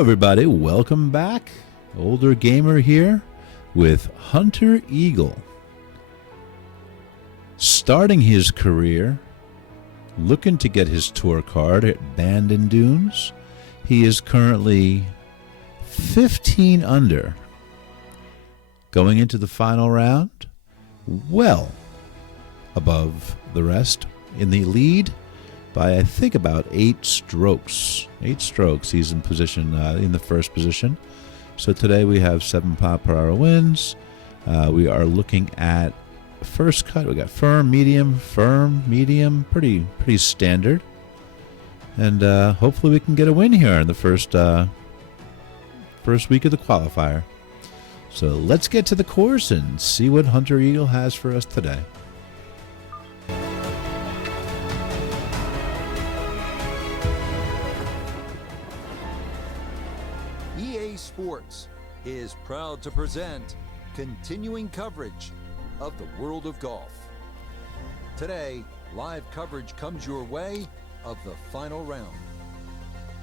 everybody. Welcome back. Older Gamer here with Hunter Eagle. Starting his career, looking to get his tour card at Bandon Dunes. He is currently 15 under. Going into the final round, well above the rest. In the lead by, I think, about 8 strokes. 8 strokes. He's in position, in the first position. So today we have 7 mile-per-hour winds. We are looking at first cut. We got firm, medium, pretty standard. And hopefully we can get a win here in the first week of the qualifier. So let's get to the course and see what Hunter Eagle has for us today. EA Sports is proud to present continuing coverage of the world of golf. Today, live coverage comes your way of the final round.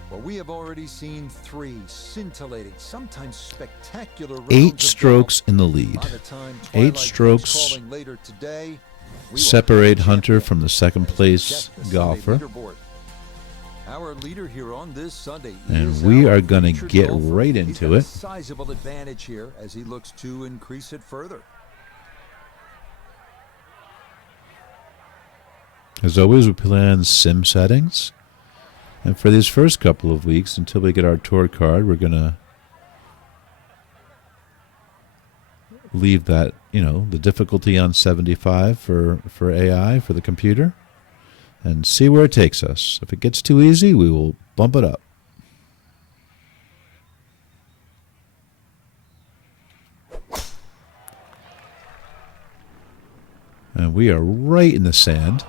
Well, we have already seen 3 scintillating, sometimes spectacular rounds 8 strokes in the lead. 8 strokes today, separate Hunter from the second place golfer. Our leader here on this Sunday, and we are going to get right into it. Sizable advantage here as he looks to increase it further. As always, we play on sim settings. And for these first couple of weeks, until we get our tour card, we're going to leave that, the difficulty on 75 for AI, for the computer, and see where it takes us. If it gets too easy, we will bump it up. And we are right in the sand.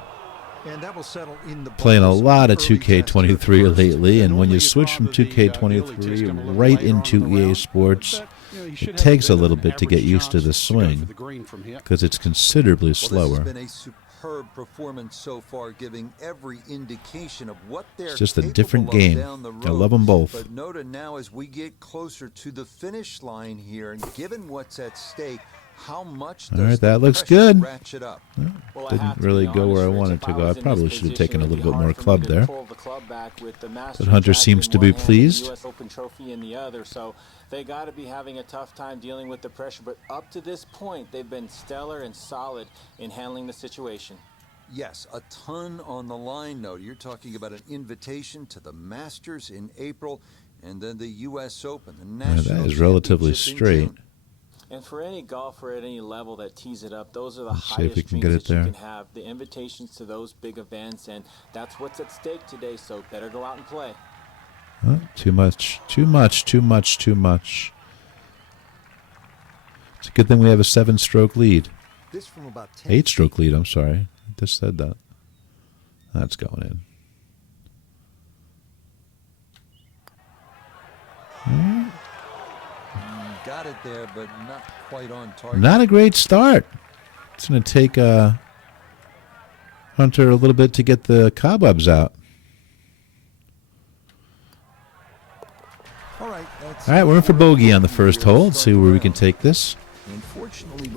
And that will settle in the playing a lot of 2K23 lately, and when you switch from 2K23 right into EA Sports, it takes a little bit to get used to the swing because it's considerably slower. Superb performance so far, giving every indication of what they're it's just a different game. I love them both. But note now as we get closer to the finish line here, and given what's at stake, how much all right, that looks good. Ratchet up? Didn't really go where I wanted to go. I probably should have taken a little bit more club there. But Hunter seems to be pleased. US Open trophy in the other, so they got to be having a tough time dealing with the pressure. But up to this point, they've been stellar and solid in handling the situation. Yes, a ton on the line, though. You're talking about an invitation to the Masters in April, and then the U.S. Open, the National that is relatively straight. And for any golfer at any level that tees it up, those are the Let's see if we highest can dreams get it that you there. can have. The invitations to those big events, and that's what's at stake today, so better go out and play. Too much. It's a good thing we have a 7-stroke lead. 8-stroke lead, I'm sorry. I just said that. That's going in. Got it there, but not quite on target. Not a great start. It's going to take Hunter a little bit to get the cobwebs out. All right, we're in for bogey on the first hole. Let's see where we can take this.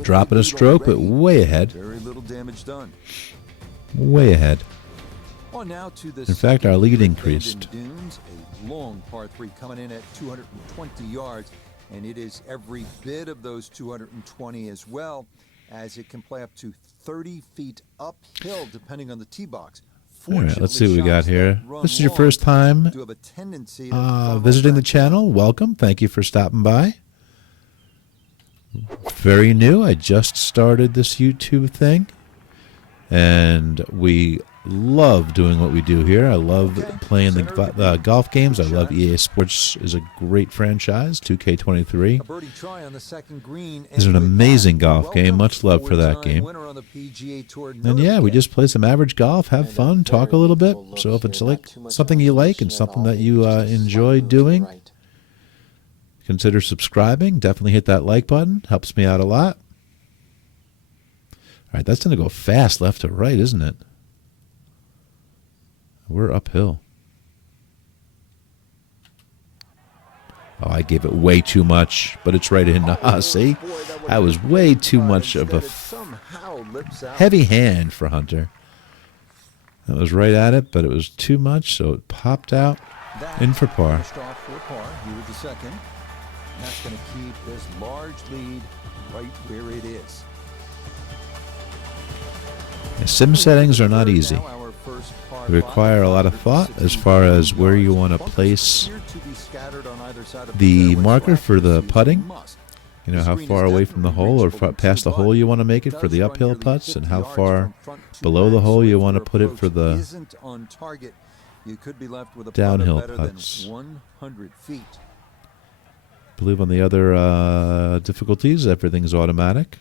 Dropping a stroke, but way ahead. Very little damage done. Way ahead. In fact, our lead increased. Dunes, a long par 3 coming in at 220 yards. And it is every bit of those 220 as well, as it can play up to 30 feet uphill, depending on the tee box. All right, let's see what we got here. This is your first time visiting the channel. Welcome. Thank you for stopping by. Very new. I just started this YouTube thing, and we love doing what we do here. I love playing the golf games. I love EA Sports. Is a great franchise. 2K23 is an amazing golf game. Much love for that game. And yeah, we just play some average golf, have fun, talk a little bit. So if it's like something you like and something that you enjoy doing, consider subscribing. Definitely hit that like button. Helps me out a lot. All right, that's going to go fast left to right, isn't it? We're uphill. Oh, I gave it way too much, but it's right in. See? That was way too much of a heavy hand for Hunter. That was right at it, but it was too much, so it popped out. In for par. He was the second. That's going to keep this large lead right where it is. Sim settings are not easy. They require a lot of thought as far as where you want to place the marker for the putting. You know, how far away from the hole or past the hole you want to make it for the uphill putts, and how far below the hole you want to put it for the downhill putts. I believe on the other difficulties, everything's automatic.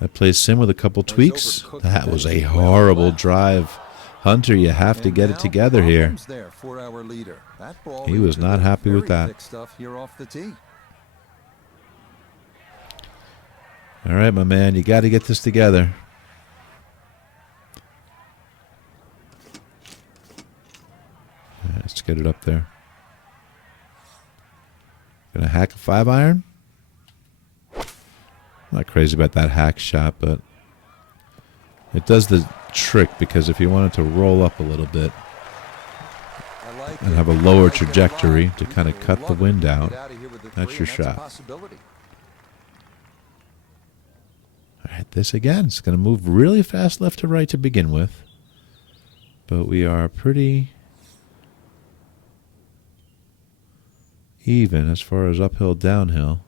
I placed Sim with a couple tweaks. That was a horrible drive. Hunter, you have to get it together here. He was not happy with that. All right, my man, you got to get this together. All right, let's get it up there. Gonna hack a 5-iron. Not crazy about that hack shot, but it does the trick, because if you want it to roll up a little bit and have a lower trajectory to kind of cut the wind out, that's your shot. All right, this again, it's going to move really fast left to right to begin with, but we are pretty even as far as uphill, downhill.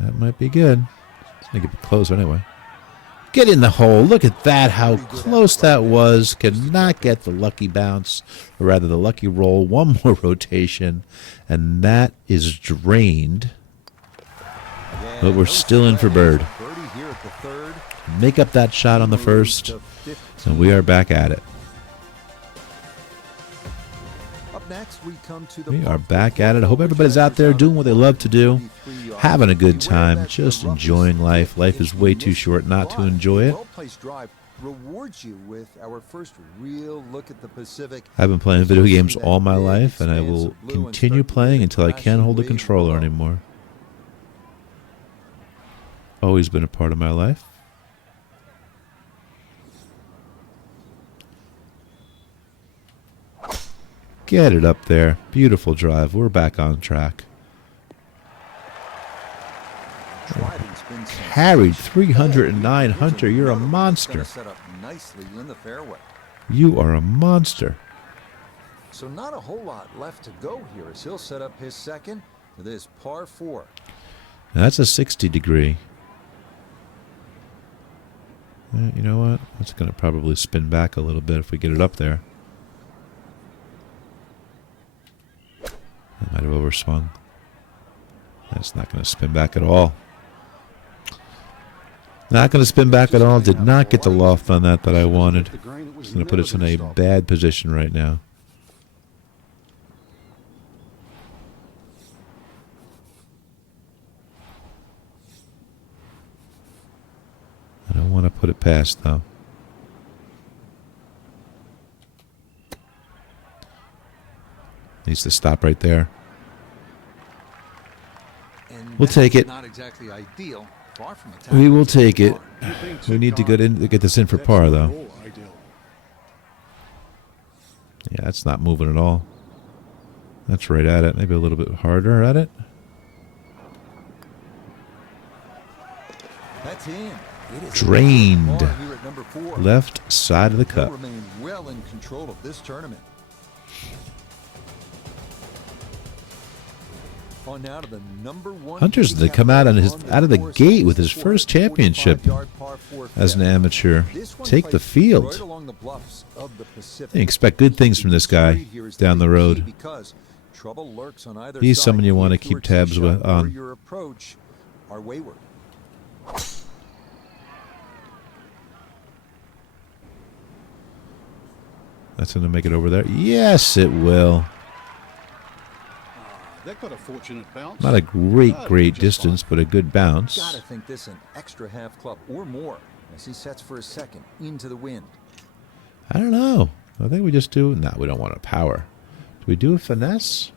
That might be good. It's going to get closer anyway. Get in the hole. Look at that, how close that was. Could not get the lucky bounce, or rather the lucky roll. One more rotation, and that is drained. But we're still in for bird. Make up that shot on the first, and we are back at it. We are back at it. I hope everybody's out there doing what they love to do, having a good time, just enjoying life. Life is way too short not to enjoy it. I've been playing video games all my life, and I will continue playing until I can't hold a controller anymore. Always been a part of my life. Get it up there. Beautiful drive. We're back on track. Carried 309. Hunter, you're a monster. You are a monster. So not a whole lot left to go here as he'll set up his second to this par 4. Now that's a 60 degree. You know what? It's going to probably spin back a little bit if we get it up there. I might have overswung. That's not going to spin back at all. Not going to spin back at all. Did not get the loft on that I wanted. It's going to put us in a bad position right now. I don't want to put it past, though. Needs to stop right there. We'll take it. We will take it. We need to get this in for par, though. Yeah, that's not moving at all. That's right at it. Maybe a little bit harder at it. Drained. Left side of the cup. Well in control of this tournament. Hunter's to come out of the gate with his first championship as an amateur. Take the field. I expect good things from this guy down the road. He's someone you want to keep tabs on. That's going to make it over there. Yes, it will. That got a fortunate bounce. Not a great distance, but a good bounce. Gotta think this an extra half club or more as he sets for his second into the wind. I don't know. I think we just do... No, we don't want a power. Do we do a finesse?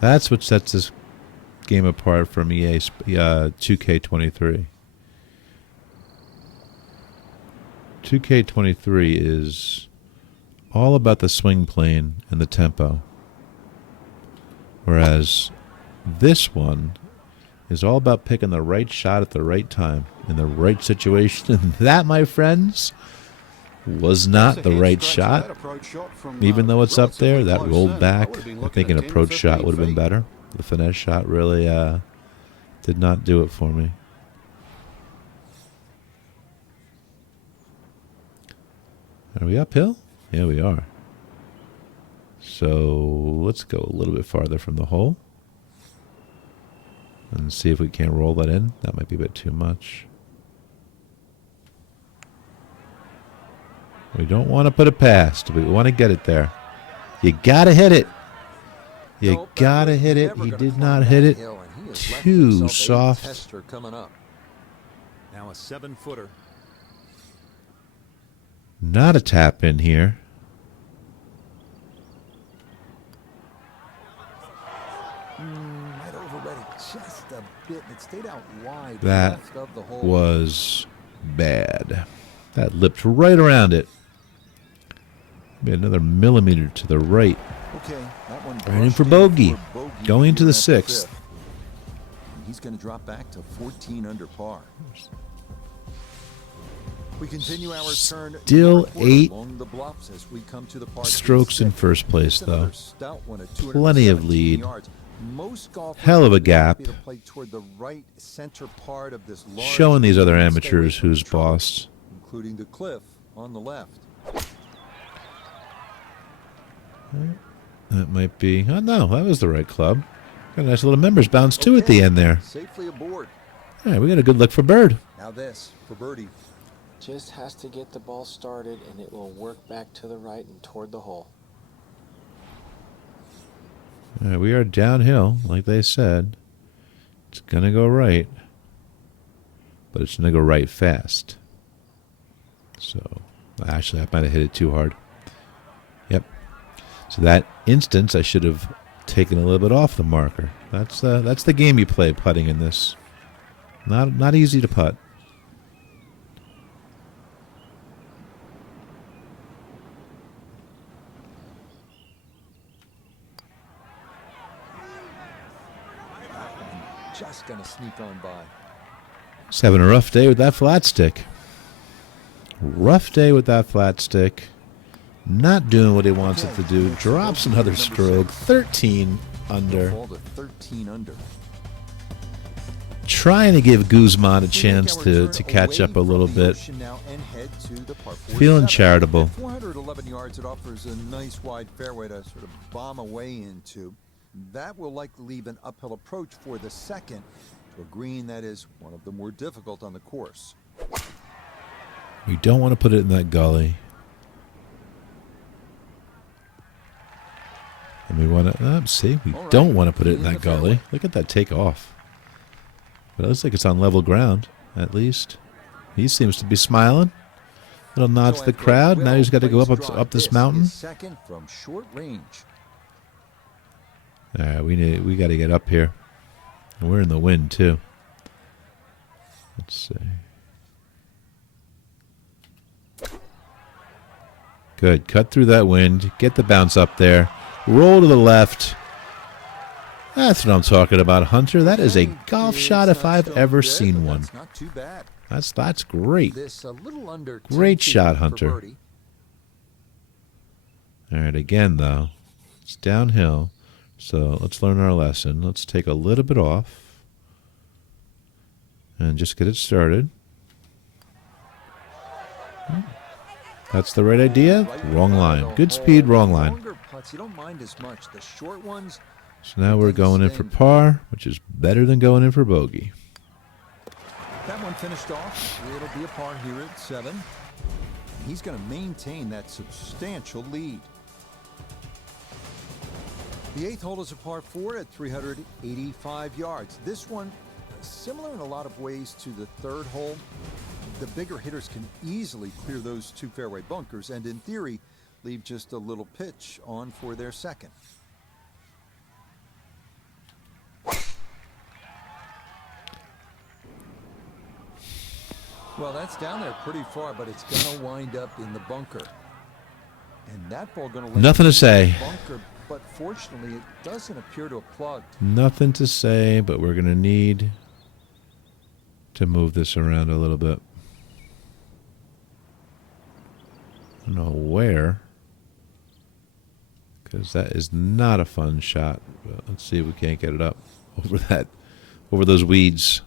That's what sets this game apart from EA 2K23. 2K23 is all about the swing plane and the tempo. Whereas this one is all about picking the right shot at the right time in the right situation. And that, my friends, was not the right shot. Even though it's up there, that rolled back. I think an approach shot would have been better. The finesse shot really did not do it for me. Are we uphill? Yeah, we are. So let's go a little bit farther from the hole and see if we can't roll that in. That might be a bit too much. We don't want to put it past. We want to get it there. You got to hit it. You got to hit it. He did not hit it. Too soft. Now a 7-footer. Not a tap in here. Might overread it just a bit. It stayed out wide. That left of the hole. was bad. That lipped right around it. Maybe another millimeter to the right. Okay, that one Right in for bogey. Going into the 6th. He's going to drop back to 14 under par. We continue our turn. Still 8 along the bluffs as we come to the par strokes in 6. first place, though. Stout one at Plenty of 217 lead. yards. Most golfers Hell of a are gap. happy to play toward the right center part of this large Showing these other green and amateurs stay away who's from trouble, boss. including the cliff on the left. That might be... Oh, no, that was the right club. Got a nice little members bounce, too, at the end there. Safely aboard. All right, we got a good look for bird. Now this for birdie. Just has to get the ball started, and it will work back to the right and toward the hole. All right, we are downhill, like they said. It's going to go right. But it's going to go right fast. So, actually, I might have hit it too hard. Yep. So that instance, I should have taken a little bit off the marker. That's the game you play, putting in this. Not easy to putt. Just gonna sneak on by. He's having a rough day with that flat stick. Rough day with that flat stick. Not doing what he wants it to do. Drops another stroke. 13 under. Fall to 13 under. Trying to give Guzman a chance to catch up a little bit. Feeling charitable. 411 yards, it offers a nice wide fairway to sort of bomb away into. That will likely leave an uphill approach for the second to a green that is one of the more difficult on the course. We don't want to put it in that gully. And we want to... see, we don't want to put it in that gully. Look at that take off. But it looks like it's on level ground, at least. He seems to be smiling. Little nod to the crowd. Now he's got to go up this mountain. Second from short range. All right, we got to get up here. And we're in the wind, too. Let's see. Good. Cut through that wind. Get the bounce up there. Roll to the left. That's what I'm talking about, Hunter. That is a golf shot if I've ever seen one. That's not too bad. That's great. This a little under Great 10 feet shot, for Hunter. birdie. All right, again, though, it's downhill. So let's learn our lesson. Let's take a little bit off and just get it started. That's the right idea. Wrong line. Good speed, wrong line. Longer putts, you don't mind as much. The short ones. So now we're going in for par, which is better than going in for bogey. That one finished off. It'll be a par here at 7. He's going to maintain that substantial lead. The 8th hole is a par 4 at 385 yards. This one similar in a lot of ways to the third hole. The bigger hitters can easily clear those 2 fairway bunkers and, in theory, leave just a little pitch on for their second. Well, that's down there pretty far, but it's going to wind up in the bunker. And that ball going to Nothing to say. Bunker, but fortunately, it doesn't appear to have plugged. Nothing to say, but we're going to need to move this around a little bit. I don't know where, because that is not a fun shot. But let's see if we can't get it up over those weeds.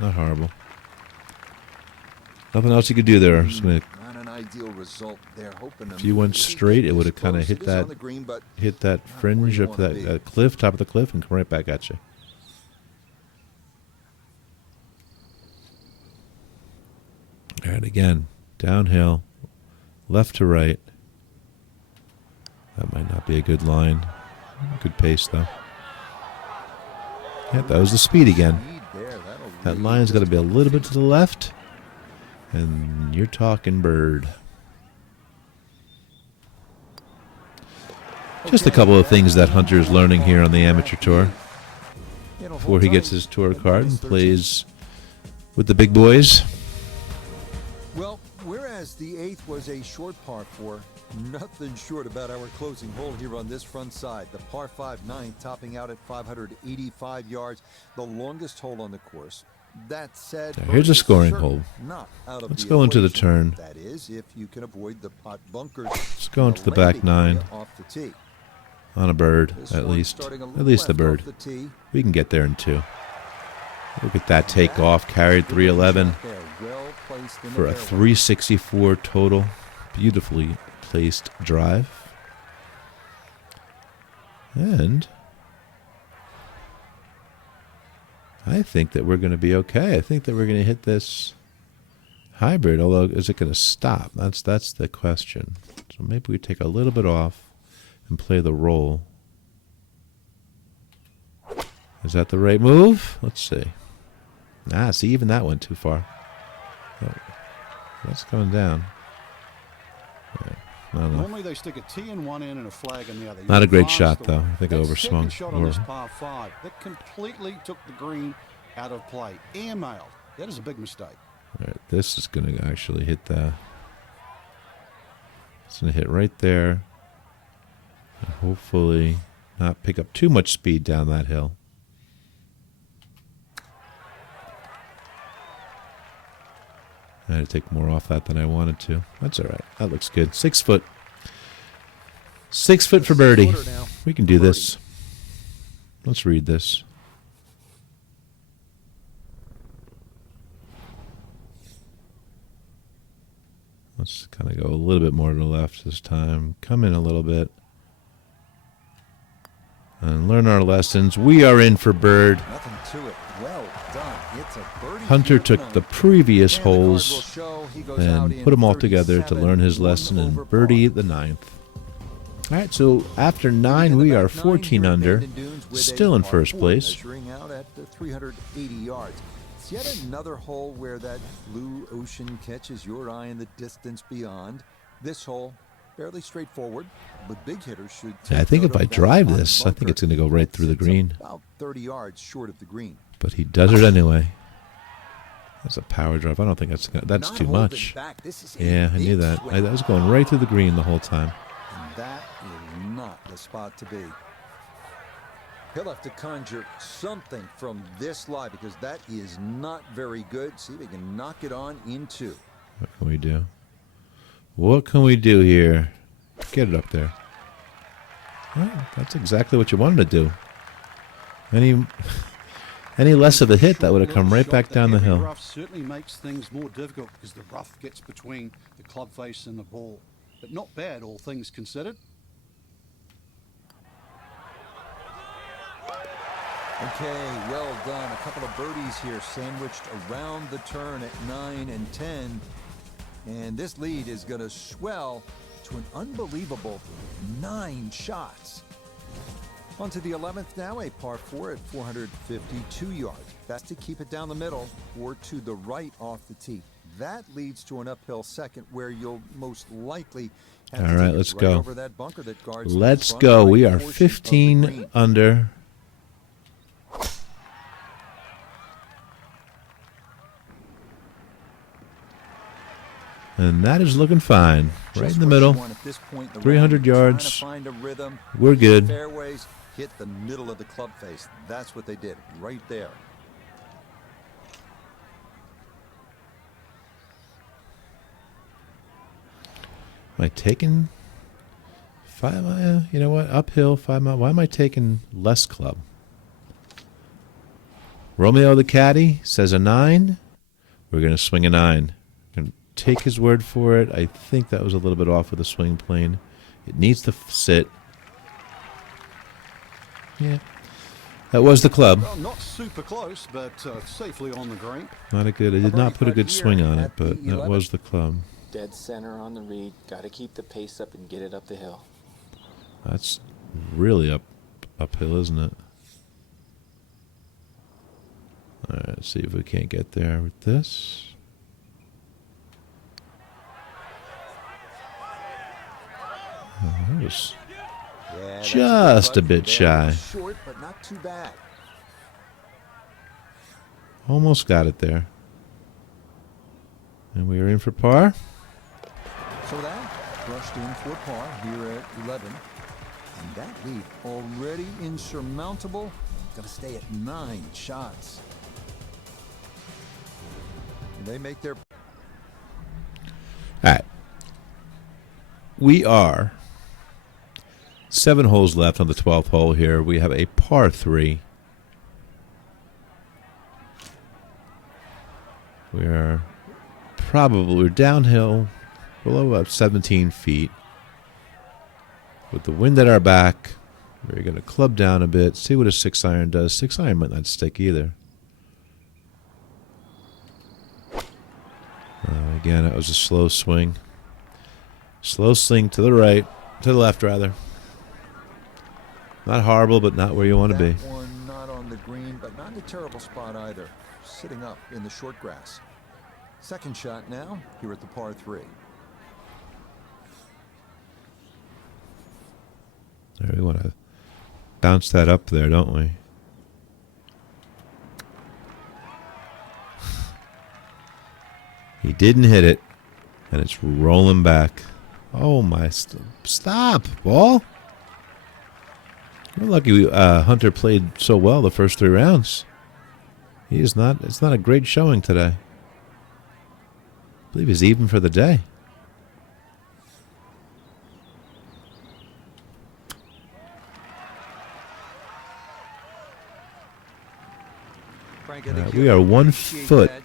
Not horrible. Nothing else you could do there. Just gonna, not an ideal result there. Hoping if you went straight, it would have kind of hit that fringe of that cliff, top of the cliff, and come right back at you. All right, again, downhill, left to right. That might not be a good line. Good pace, though. Yeah, that was the speed again. That line's got to be a little bit to the left, and you're talking bird. Just a couple of things that Hunter's learning here on the amateur tour before he gets his tour card and plays with the big boys. Well, whereas the 8th was a short par 4, nothing short about our closing hole here on this front side. The par 5 9th topping out at 585 yards, the longest hole on the course. That said, now here's a scoring hole. Let's go into the turn. That is, if you can avoid the pot bunkers. Let's go into the back 9 off the tee. On a bird, at least the bird. We can get there in 2. Look at that take off, carried 311 for a 364 total. Beautifully placed drive. And I think that we're going to be okay. I think that we're going to hit this hybrid, although is it going to stop? That's the question. So maybe we take a little bit off and play the roll. Is that the right move? Let's see. See, even that went too far. Oh, that's coming down. Right. I don't know. Normally they stick a tee in one end and a flag in the other. Not a great shot, though. I think I overswung. Shot on this par 5 that completely took the green out of play. Airmailed. That is a big mistake. All right, this is going to actually hit the. It's going to hit right there, and hopefully not pick up too much speed down that hill. I had to take more off that than I wanted to. That's all right. That looks good. 6 foot. 6 foot for birdie. We can do this. Let's read this. Let's kind of go a little bit more to the left this time. Come in a little bit. And learn our lessons. We are in for bird. Nothing to it. Well done. It's a birdie. Hunter took the previous holes and put them all together to learn his lesson and birdie the 9th. All right, so after 9, we are 14 under, still in first place. Measuring out at 380 yards. It's yet another hole where that blue ocean catches your eye in the distance beyond. This hole, fairly straightforward, but big hitters should take I think if note I of that drive one this, I bunker. think it's going to go right through the green. About 30 yards short of the green. But he does it anyway. That's a power drive. I don't think that's too much. Yeah, I knew that. I was going right through the green the whole time. And that is not the spot to be. He'll have to conjure something from this lie because that is not very good. See if he can knock it on in 2. What can we do? What can we do here? Get it up there. Well, that's exactly what you wanted to do. Any less of a hit, that would have come right back down the hill. The rough certainly makes things more difficult because the rough gets between the club face and the ball. But not bad, all things considered. Okay, well done. A couple of birdies here sandwiched around the turn at 9 and 10. And this lead is going to swell to an unbelievable 9 shots. On to the 11th now, a par 4 at 452 yards. Best to keep it down the middle or to the right off the tee. That leads to an uphill second where you'll most likely have All to right, take it let's right go. over that bunker that guards the Let's front go. right We are portion of the 15 green. under. And that is looking fine. Right Just in the what you middle. want at this point in the 300 round. You're trying yards. to find a rhythm. We're good. Fairways hit the middle of the club face. That's what they did right there. Am I taking 5 mile? You know what? Uphill, 5 mile. Why am I taking less club? Romeo the caddy says a 9. We're going to swing a 9. Going to take his word for it. I think that was a little bit off with the swing plane. It needs to sit. Yeah. That was the club. Well, not super close, but safely on the green. Not a good. I did not put a good swing on it, but that was the club. Dead center on the read. Got to keep the pace up and get it up the hill. That's really uphill, isn't it? All right, let's see if we can't get there with this. That was Yeah, that's just a good bit putt. shy. Short, but not too bad. Almost got it there. And we are in for par. So that brushed in for par here at 11. And that lead already insurmountable. Going to stay at 9 shots. And they make their... All right. We are 7 holes left on the 12th hole here. We have a par 3. We're downhill below about 17 feet. With the wind at our back, we're going to club down a bit, see what a 6-iron does. 6-iron might not stick either. Again, it was a slow swing. Slow swing to the right, to the left rather. Not horrible, but not where you want to be. That one not on the green, but not in a terrible spot either. Sitting up in the short grass. Second shot now here at the par 3. There, we want to bounce that up there, don't we? He didn't hit it, and it's rolling back. Oh my! Stop, ball. We're lucky Hunter played so well the first 3 rounds. He is not. It's not a great showing today. I believe he's even for the day. Frank, I think We you are 1 appreciate foot that.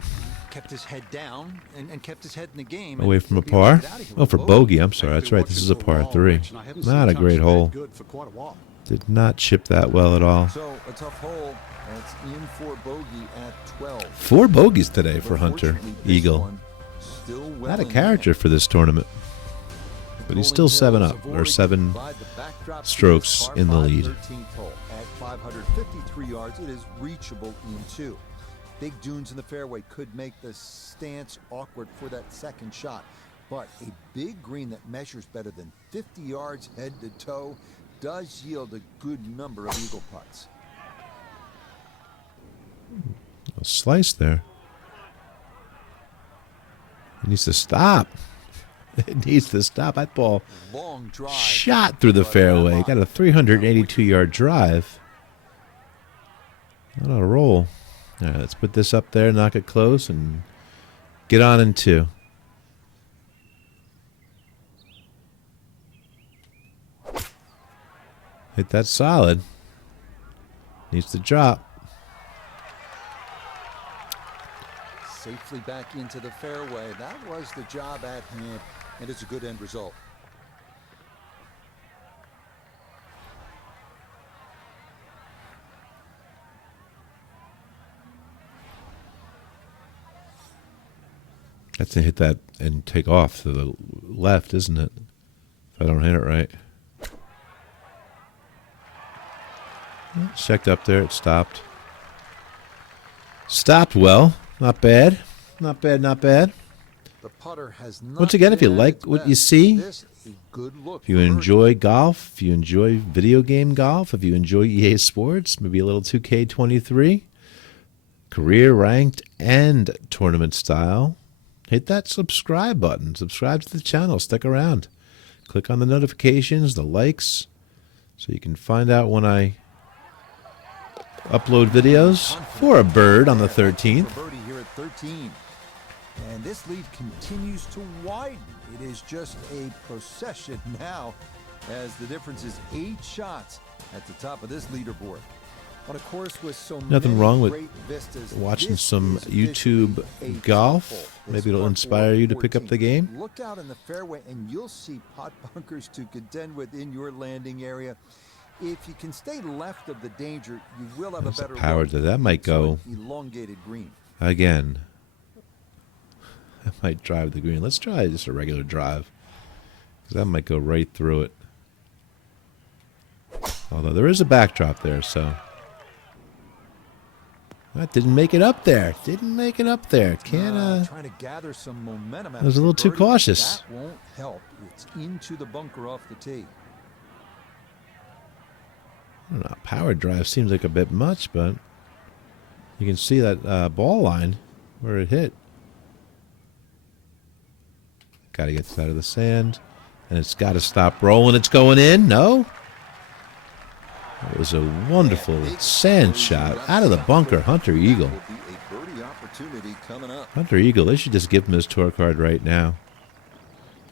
Kept his head down and kept his head in the game. away and from a he'll be able to par. get out of here Oh, with for a bogey. I'm sorry. That's right. This is a par 3. Not a great hole. Good for quite a while. Did not chip that well at all. So a tough hole. That's in for bogey at 12. 4 bogeys today for But Hunter fortunately, this Eagle. one still well Not a in character hand. for this tournament. But he's still 7 up, or 7 strokes in the lead. 13th hole. At 553 yards, it is reachable in 2. Big dunes in the fairway could make the stance awkward for that second shot. But a big green that measures better than 50 yards head to toe does yield a good number of eagle putts. A slice there. It needs to stop. It needs to stop. That ball Long drive. shot through the fairway. Got a 382-yard drive. On a roll. All right, let's put this up there, knock it close, and get on in 2. Hit that solid. Needs to drop. Safely back into the fairway. That was the job at hand, and it's a good end result. That's to hit that and take off to the left, isn't it? If I don't hit it right. Checked up there. It stopped. Stopped well. Not bad. Not bad, not bad. The putter has not Once again, if you been at like its what you best. see, This a good look if you for birdie. enjoy golf, if you enjoy video game golf, if you enjoy EA Sports, maybe a little 2K23, career ranked and tournament style, hit that subscribe button. Subscribe to the channel. Stick around. Click on the notifications, the likes, so you can find out when I upload videos for a bird on the 13th. For birdie here at 13. And this lead continues to widen. It is just a procession now, as the difference is 8 shots at the top of this leaderboard. On a course with so Nothing many wrong with great vistas, watching this some is officially YouTube a golf. top hole. Maybe This it'll par inspire you to pick up 14. the game. Look out in the fairway and you'll see pot bunkers to contend with in your landing area. If you can stay left of the danger, you will have There's a a better power look to that. Might to go an elongated green. again. I might drive the green. Let's try just a regular drive, because that might go right through it. Although there is a backdrop there, so that didn't make it up there. Didn't make it up there. Can't. Trying to gather some momentum. I was a little too cautious. That won't help. It's into the bunker off the tee. I don't know. Power drive seems like a bit much, but you can see that ball line where it hit. Got to get this out of the sand, and it's got to stop rolling. It's going in. No. It was a wonderful sand shot out of the bunker. Hunter Eagle. Will be a birdie opportunity coming up. Hunter Eagle. They should just give him his tour card right now.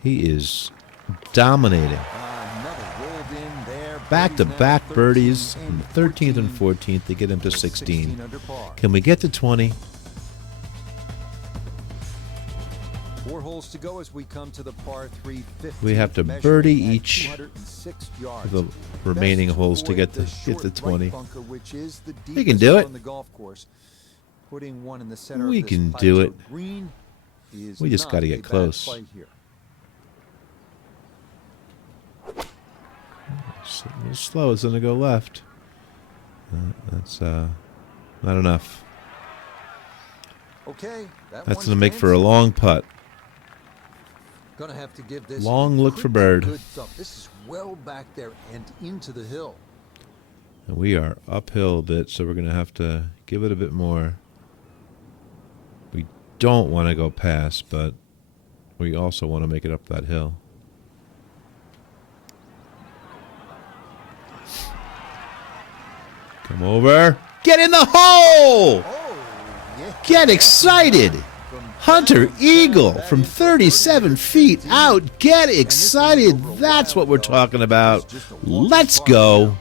He is dominating. Another rolled in there. Back-to-back Birdies now, birdies 13 on the 13th and 14th to get him to 16. 16 under par. Can we get to 20? 4 holes to go as we come to the par 3 15th, We have to measuring birdie at each 206 yards. of the remaining Best holes to avoid get the to short 20. right bunker, which is the We can deepest do hole it. on the golf course. Putting one in the center We of this can plateau do it. green is We just not gotta a get bad close. play here. It's a little slow. It's going to go left. That's not enough. Okay, That's going to make for a long putt. Gonna have to give this Long a look for pretty bird. good thump. This is well back there and into the hill. And we are uphill a bit, so we're going to have to give it a bit more. We don't want to go past, but we also want to make it up that hill. Come over. Get in the hole! Oh, yeah. Get excited! Hunter Eagle from 37 feet out. Get excited. That's what we're talking about. Let's go.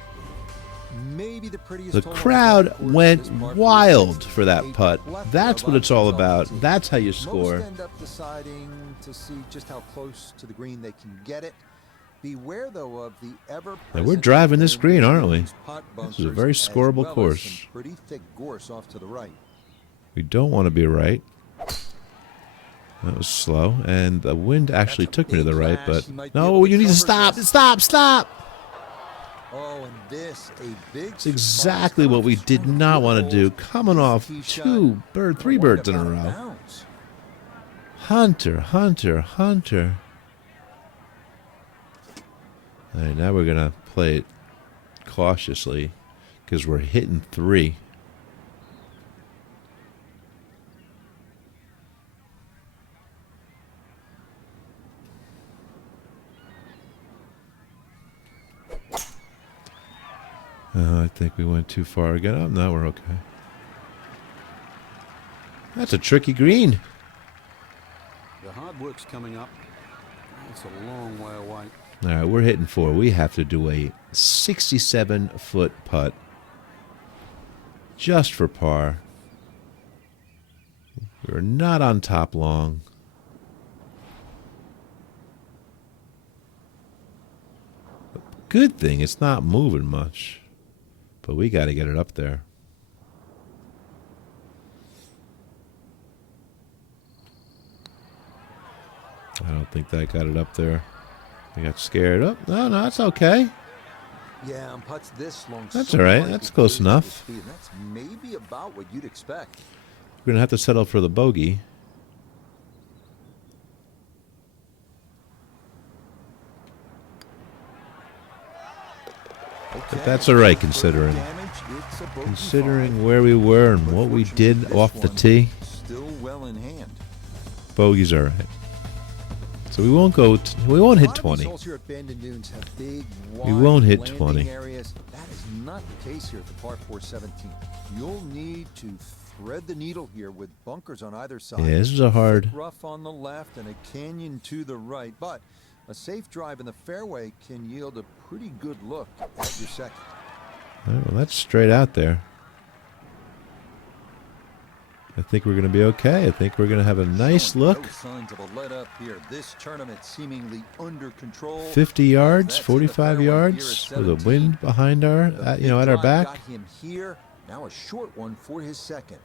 Maybe the prettiest The hole on crowd golf course went is par wild 3, for that a putt. plethora That's of what it's all options on about. the tee. That's how you Most score. end up deciding to see just how close to the green they can get it. Beware, though, of the ever-present Now, we're driving this green, aren't we? putt This is a bunkers, very as scoreable well as course. some pretty thick gorse off to the right. We don't want to be right. That was slow, and the wind actually took me to the right, but no, you need to stop. Stop. Oh, and this a big. It's exactly what we did not want to do. Coming off three birds in a row. Hunter. All right, now we're going to play it cautiously because we're hitting 3. I think we went too far again. Oh, no, we're okay. That's a tricky green. The hard work's coming up. It's a long way away. All right, we're hitting 4. We have to do a 67-foot putt just for par. We're not on top long. Good thing it's not moving much, but we got to get it up there. I don't think that got it up there. I got scared. Oh, no, it's okay. Yeah, on putts this long. That's so all right. hard That's to close gauge the enough. speed, and that's maybe about what you'd expect. We're going to have to settle for the bogey. But that's all right, considering where we were and what we did off the tee. Still well in hand. Bogey's all right. So we won't go. We won't hit 20. We won't hit 20. Areas. That is not the case here at the par 4 17. You'll need to thread the needle here with bunkers on either side. Yeah, this is a hard. Rough on the left and a canyon to the right, but a safe drive in the fairway can yield a pretty good look at your second. Well, that's straight out there. I think we're going to be okay. I think we're going to have a nice look. No signs of a let up here. This tournament seemingly under control. 50 yards, That's 45 yards with a wind behind our, at our back. Got him here. Now a short one for his second.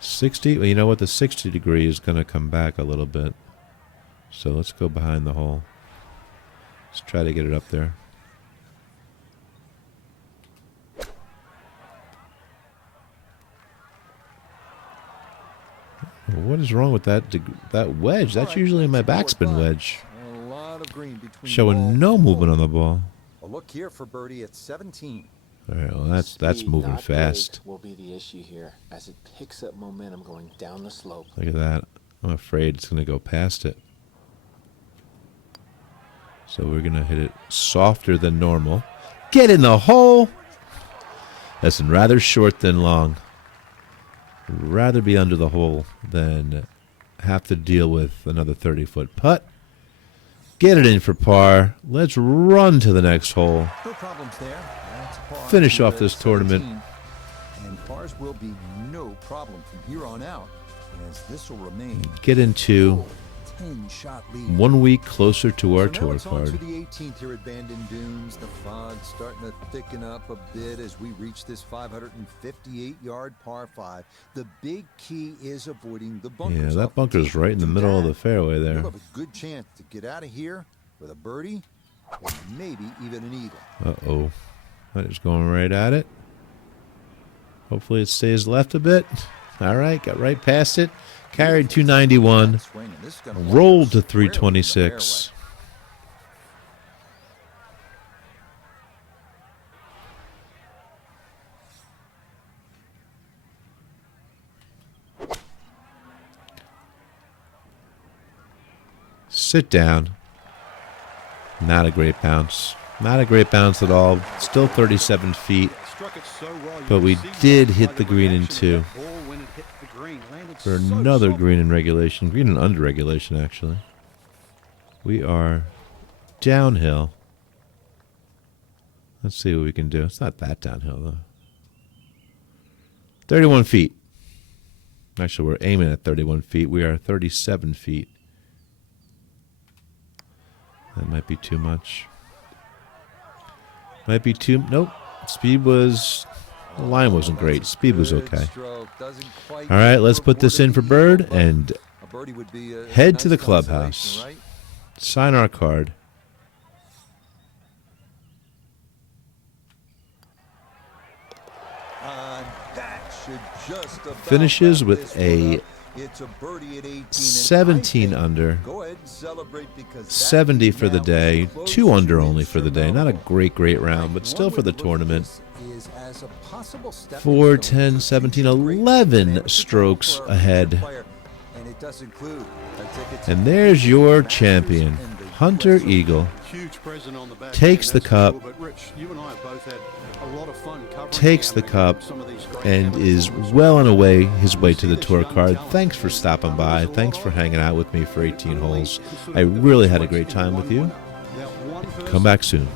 60. Well, you know what? The 60 degree is going to come back a little bit. So let's go behind the hole. Let's try to get it up there. What is wrong with that wedge? That's usually my backspin wedge. A lot of green between Showing no movement on the ball. A look here for birdie at 17. All right, well that's Speed, moving not fast. break, will be the issue here as it picks up momentum going down the slope. Look at that. I'm afraid it's going to go past it. So we're going to hit it softer than normal. Get in the hole! Listen, rather short than long. I'd rather be under the hole than have to deal with another 30-foot putt. Get it in for par. Let's run to the next hole. No problems there. That's par Finish here off at this tournament. 17. And pars will be no problem from here on out, as this will remain Get into 10-shot lead. 1 week closer to our So now tour it's on card. to the 18th here at Bandon Dunes. The fog's starting to thicken up a bit as we reach this 558-yard par 5. The big key is avoiding the bunkers. Yeah, off that the bunker's tee. right in the Do middle of that, the fairway there. You'll have a good chance to get out of here with a birdie or maybe even an eagle. Uh-oh. That is going right at it. Hopefully it stays left a bit. All right, got right past it. Carried 291. Swing, and this is gonna Rolled to squarely in the 326. Sit down. Not a great bounce. Not a great bounce at all. Still 37 feet. Struck it so well, you But could we see did by hit the green in reaction of two. that ball when it hit the green. Landed For so another soft. green in regulation. Green and under regulation, actually. We are downhill. Let's see what we can do. It's not that downhill, though. 31 feet. Actually, we're aiming at 31 feet. We are 37 feet. That might be too much. Might be too... Nope. Speed was... The line wasn't great. Speed was okay. All right, let's put this in for bird and head to the clubhouse. Sign our card. Finishes with a 17 under, 70 for the day, 2 under only for the day. Not a great round, but still for the tournament. 4, 10, 17, 11 strokes ahead. And there's your champion, Hunter Eagle. Takes the cup, takes the cup, and is well on his way to the tour card. Thanks for stopping by. Thanks for hanging out with me for 18 holes. I really had a great time with you. Come back soon.